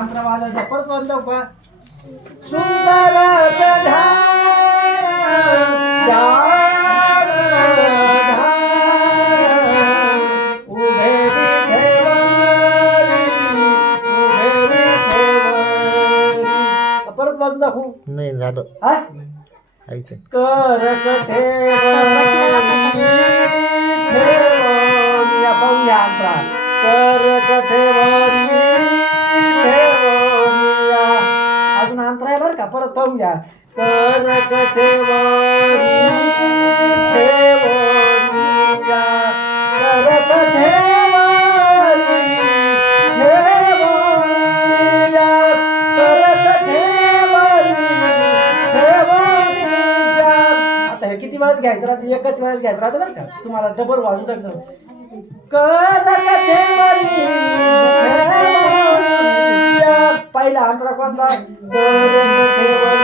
अंतरा वाजायचा परत वाजलो का सुंदर परत वाजून दाखवू नाही झालं हा ऐक कर पाहून घ्या अंतरा कर अजून अंतर आहे बरं का परत पाहून घ्या कर आता हे किती वेळात घ्यायचं राहतं एकच वेळात घ्यायचं राहतं बरं का तुम्हाला डबल वाजून टाकलं पहिला अंतरा कोणता एक वेळेस घ्यायचा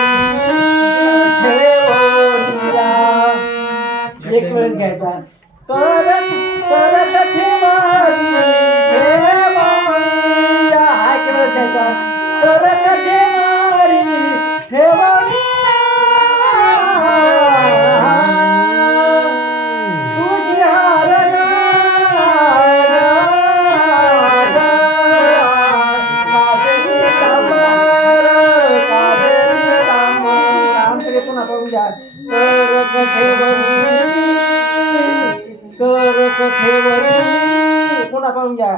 हा एक वेळेस घ्यायचा पुन्हा पाहून घ्या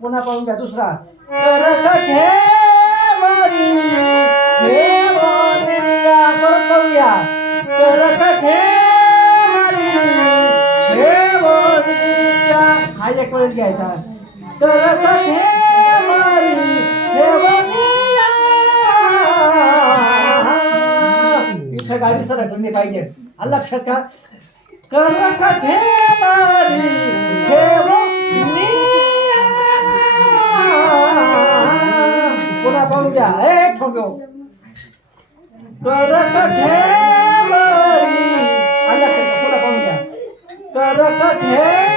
पुन्हा पाहून घ्या दुसरा परत पाहून घ्या हा एक वेळेस घ्यायचा इथं गाडी सरकली पाहिजे आलं लक्षात का पुन्हा पाहून घ्या हे ठोको पुन्हा पाहून घ्या